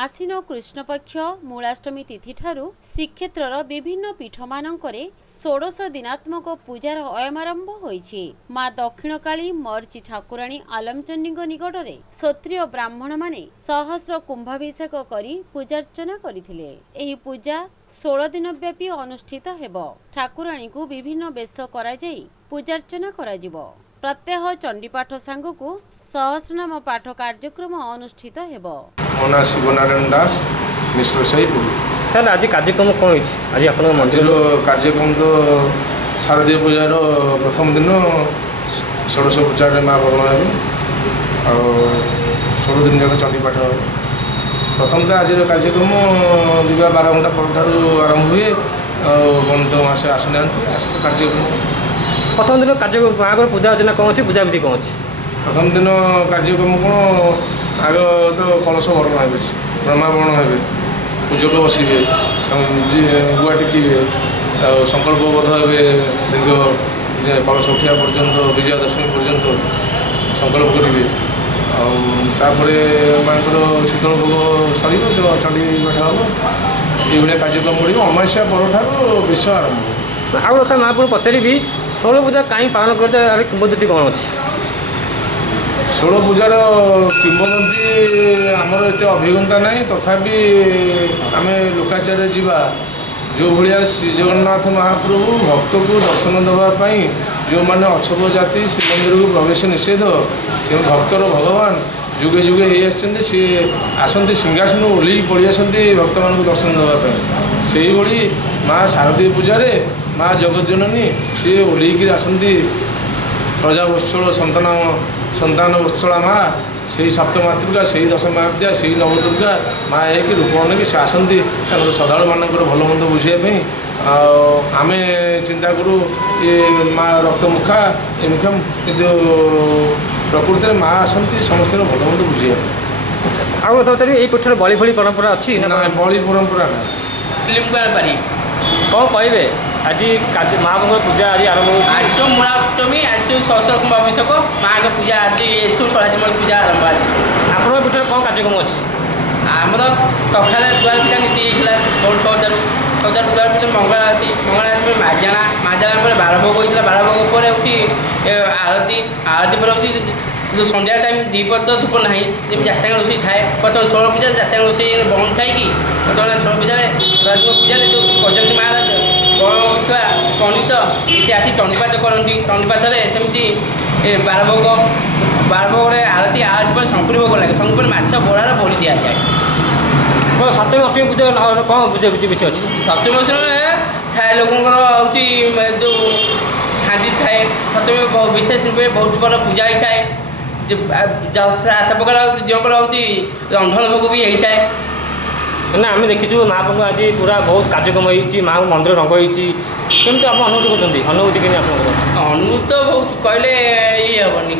आसीन कृष्णपक्ष मूलाष्टमी तिथि ठारू श्रीक्षेत्रर विभिन्न पीठमानंकरे षोडश दिनात्मक पूजार अयमारंभ होईछि। माँ दक्षिणकाली मर्ची ठाकुराणी आलमचंडी निकटरे क्षत्रिय ब्राह्मण माने सहस्र कुंभाभिषेक करी पूजार्चना करिथिले। एही पूजा 16 दिन व्यापी अनुष्ठित हेबो। ठाकुराणी को विभिन्न बेश करा जाई पूजार्चना कराजिबो। प्रत्यह चंडीपाठ सांगकू सहस्रनाम पाठ कार्यक्रम अनुष्ठित हेबो। मोना शिवनारायण दास मिश्र साहीपुर। सर आज कार्यक्रम कौन आज आप मंदिर कार्यक्रम तो शारदीय पूजार प्रथम दिन षोडश पूजा माँ बरण हे 16 दिन जाक चंडीपाठ प्रथम तो आज कार्यक्रम दिवा 12 घंटा पर आरंभ हुए गणित मास आसीना कार्यक्रम प्रथम दिन कार्यक्रम माँ पूजा अर्चना कौन अच्छी पूजा विधि कौन अच्छी प्रथम दिन कार्यक्रम कौन आग तो कलश वरण हे ब्रह्मा वरण हे पूजक बसवे गुआ टिके संकल्पबद्ध हे दीर्घ कलश उठा पर्यंत विजयादशमी पर्यंत संकल्प करेंगे तापर माँ शीतल भोग सर चंडी पाठ हम ये कार्यक्रम गुड़ अमावस्या पर विष आरंभ आउ कथा माँ पचारि 16 पूजा कहीं पालन कर किंवदंती कौन अच्छी 16 पूजार किंवदंती आमर एत अभिज्ञता ना तथापि आम लोकाचार जीवा जो भाया श्री जगन्नाथ महाप्रभु भक्त को दर्शन देवाई जो मैंने अछब जाति श्रीमंदिर को प्रवेश निषेध से भक्तर भगवान जुगे जुगे हो सी आसती सिंहासन ओल्ल पड़ी आसती भक्त मान दर्शन देवाई से ही माँ शारदीय पूजार माँ जगज्जननी सी ओल्ल आसती प्रजा वत्सल संतान वत्सला माँ से सप्तमातृका से दशमात्या से नवदुर्गा माँ एक रूप अनेक से आसती श्रद्धालु मानक भल मंद बुझापी आम चिंता करूँ ये माँ रक्तमुखा ये मुख्यम कि प्रकृति माँ आसती समस्त भल मंद बुझापी आउ पीठर बड़ी भली परंपरा अच्छी ना बड़ी परंपरा ना कौन कहे आज महाप्रभु पूजा आज आरंभ हो आज तो मूलाष्टमी आज तो सहस्र कुंभाभिषेक माँ का पूजा आज स्वराज्यमय पूजा आरंभ आज आप पीठर कौन कार्यक्रम अच्छी आमर सकाले दुआर पूजा नीति होता सौदार दुआर पूजा मंगल आरती माजाना पर 12 भोग होता 12 भोग पर आरती पर जो संध्या टाइम दीपद धूप ना जमी जासांग रोषे थाए प्रथम 16 पूजा जासांग रोषे बंद थाए कि 16 पूजा पूजा जो गजनी महाराज गण छुआ पंडित ये आसी चंडीपाठ करती चंडीपाठ सेमती 12 भोग आरती पर शंकुरी भोग लगे शंकुरी माछ बड़ार बड़ी दि जाए सप्तमी अष्टमी पूजा कौन पूजा विषय अच्छी सप्तमी अष्टमी लोकंर हूँ जो हांडी थाए सप्तमी विशेष रूप बहुत बड़ा पूजा होता है सात प्रकार झीवर हूँ रंधन भोग भी होता है ना आम देखीचु महाप्रभु आज पूरा बहुत कार्यक्रम होती माँ मंदिर रंग होती आप अनुभूति करते अनुभूति के अनुभूति तो बहुत कहले ये हेनी